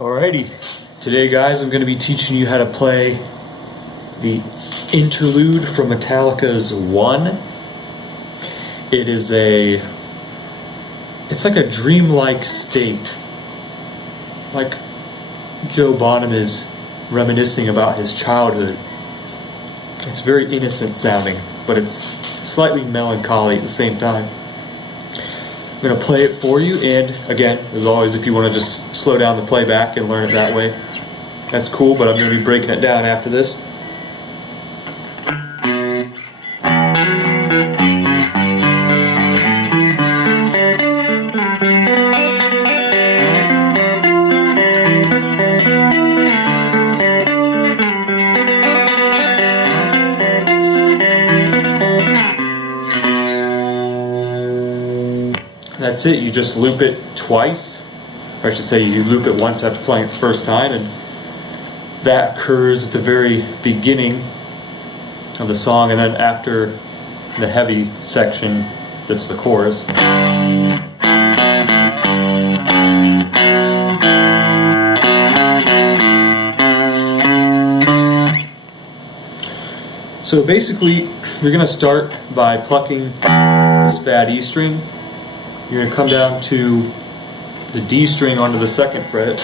Alrighty, today guys I'm going to be teaching you how to play the Interlude from Metallica's One. It's like a dreamlike state, like Joe Bonham is reminiscing about his childhood. It's very innocent sounding, but it's slightly melancholy at the same time. I'm going to play it for you, and again, as always, if you want to just slow down the playback and learn it that way, that's cool, but I'm going to be breaking it down after this. That's it. You just loop it twice, or I should say you loop it once after playing it the first time, and that occurs at the very beginning of the song, and then after the heavy section, that's the chorus. So basically, you're going to start by plucking this bad E string. You're going to come down to the D string onto the 2nd fret.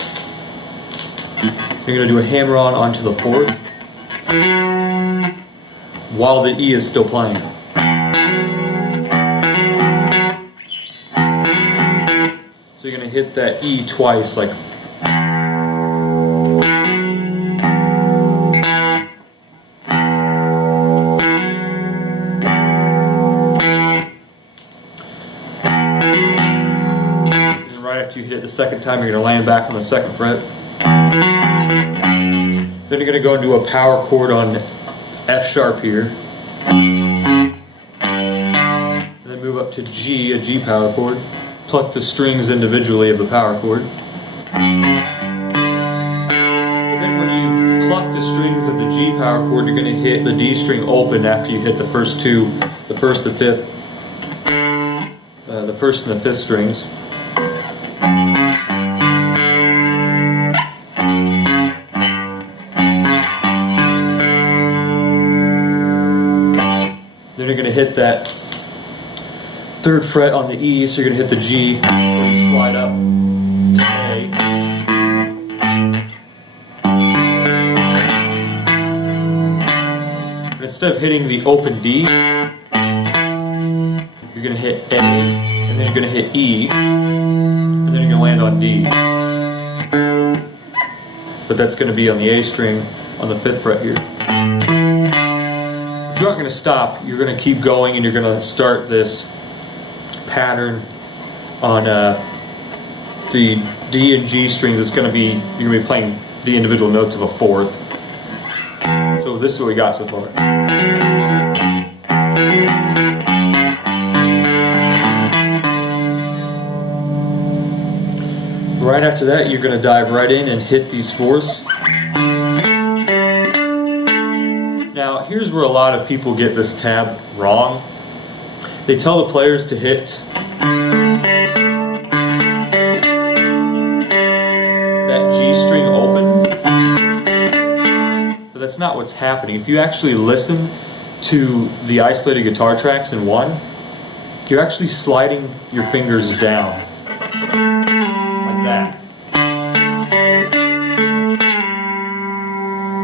You're going to do a hammer-on onto the 4th while the E is still playing. So you're going to hit that E twice, like. After you hit it the second time, you're going to land back on the 2nd fret. Then you're going to go into a power chord on F sharp here. And then move up to G, a G power chord. Pluck the strings individually of the power chord. But then when you pluck the strings of the G power chord, you're going to hit the D string open after you hit the first two, the first and the 5th strings. Then you're going to hit that 3rd fret on the E, so you're going to hit the G, where you slide up to A. And instead of hitting the open D, you're going to hit A, and then you're going to hit E, and then you're going to land on D. But that's going to be on the A string on the 5th fret here. You're not going to stop, you're going to keep going, and you're going to start this pattern on the D and G strings. It's going to be, you're going to be playing the individual notes of a 4th. So this is what we got so far. Right after that, you're going to dive right in and hit these 4ths. Now, here's where a lot of people get this tab wrong. They tell the players to hit that G string open, but that's not what's happening. If you actually listen to the isolated guitar tracks in One, you're actually sliding your fingers down, like that.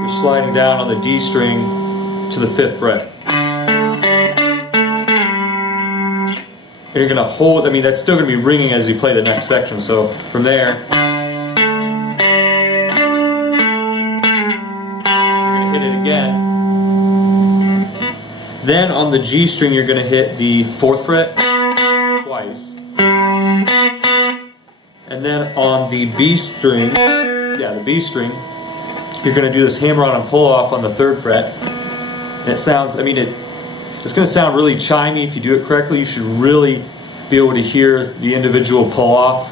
You're sliding down on the D string to the 5th fret. And you're going to hold, I mean, that's still going to be ringing as you play the next section, so from there, you're going to hit it again. Then on the G string, you're going to hit the 4th fret twice. And then on the B string, you're going to do this hammer-on and pull-off on the 3rd fret. And it sounds, I mean, it's going to sound really chimey if you do it correctly. You should really be able to hear the individual pull-off.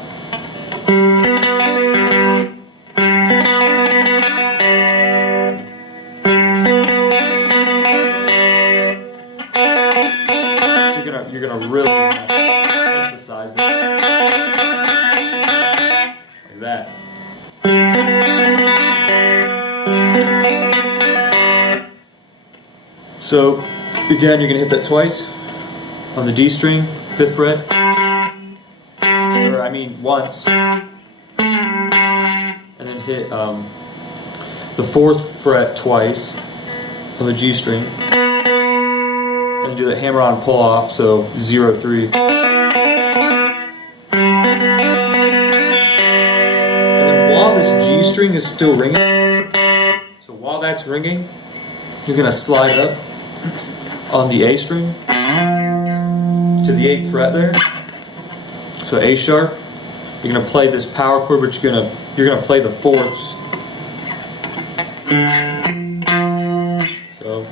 So you're gonna really emphasize it like that. So again, you're going to hit that twice on the D string, 5th fret, or I mean once, and then hit the 4th fret twice on the G string, and then do that hammer on pull off, so 0, 3. And then while this G string is still ringing, so while that's ringing, you're going to slide up on the A string to the 8th fret there. So A sharp. You're going to play this power chord, but you're going to play the 4ths. So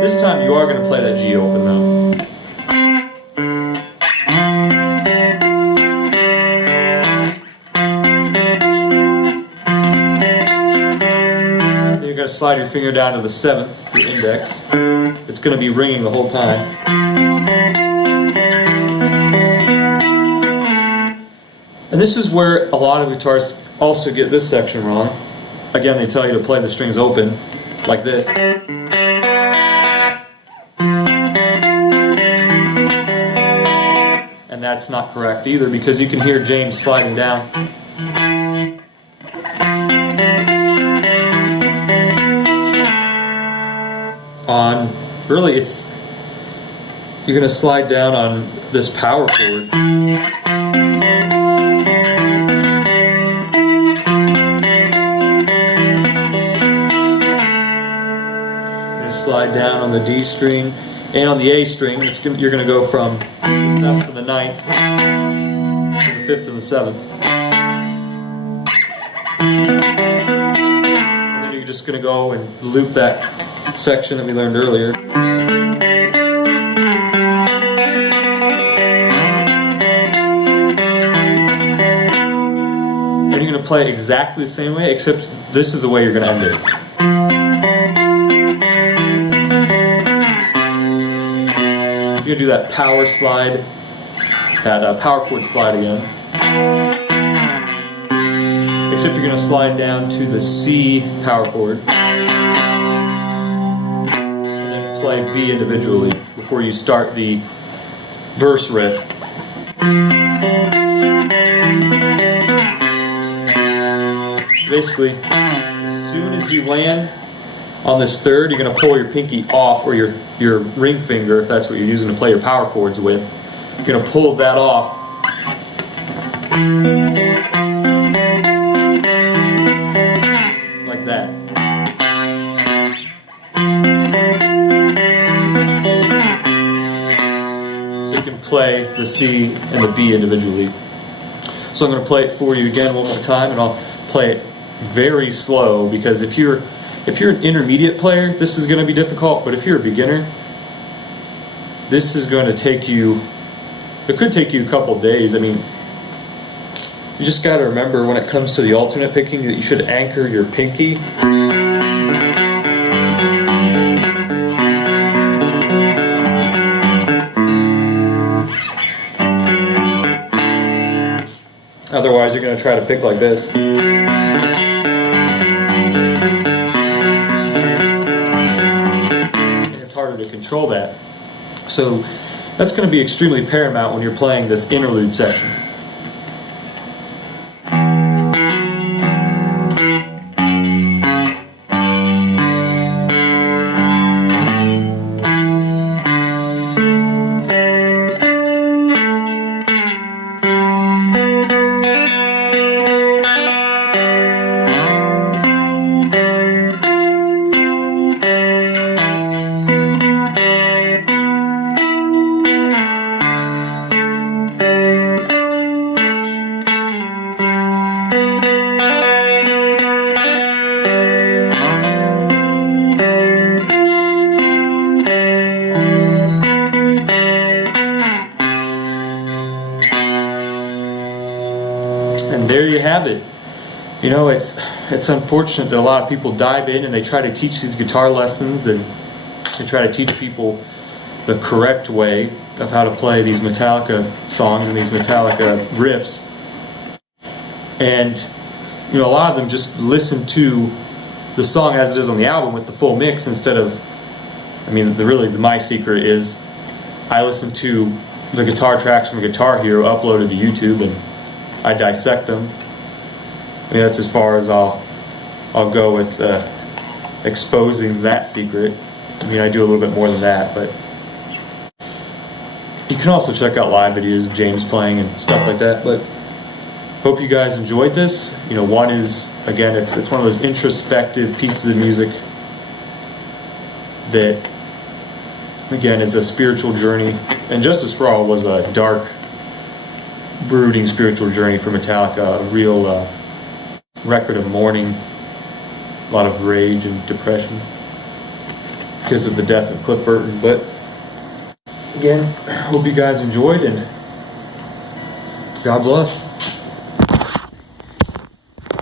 this time you are going to play that G open though. Slide your finger down to the 7th, your index. It's going to be ringing the whole time. And this is where a lot of guitarists also get this section wrong. Again, they tell you to play the strings open, like this. And that's not correct either, because you can hear James sliding down. On, really, you're going to slide down on this power chord. You're going to slide down on the D string and on the A string. You're going to go from the 7th to the 9th to the 5th to the 7th. And then you're just going to go and loop that section that we learned earlier. And you're going to play it exactly the same way, except this is the way you're going to end it. You're going to do that power slide, that power chord slide again. Except you're going to slide down to the C power chord. Play B individually before you start the verse riff. Basically, as soon as you land on this 3rd, you're going to pull your pinky off, or your ring finger, if that's what you're using to play your power chords with. You're going to pull that off. Like that. Play the C and the B individually. So I'm going to play it for you again one more time, and I'll play it very slow, because if you're an intermediate player, this is going to be difficult, but if you're a beginner, this is going to take you, it could take you a couple days. I mean, you just got to remember when it comes to the alternate picking that you should anchor your pinky. Otherwise, you're going to try to pick like this. And it's harder to control that. So that's going to be extremely paramount when you're playing this interlude section. And there you have it. You know, it's unfortunate that a lot of people dive in and they try to teach these guitar lessons, and they try to teach people the correct way of how to play these Metallica songs and these Metallica riffs. And you know, a lot of them just listen to the song as it is on the album with the full mix instead of, I mean, my secret is I listen to the guitar tracks from Guitar Hero uploaded to YouTube and I dissect them. I mean, that's as far as I'll go with exposing that secret. I mean, I do a little bit more than that, but you can also check out live videos of James playing and stuff like that. But hope you guys enjoyed this. You know, One is, again, it's one of those introspective pieces of music that, again, is a spiritual journey. And Justice for All was a dark, brooding spiritual journey for Metallica, a real record of mourning, a lot of rage and depression because of the death of Cliff Burton. But again, hope you guys enjoyed, and God bless.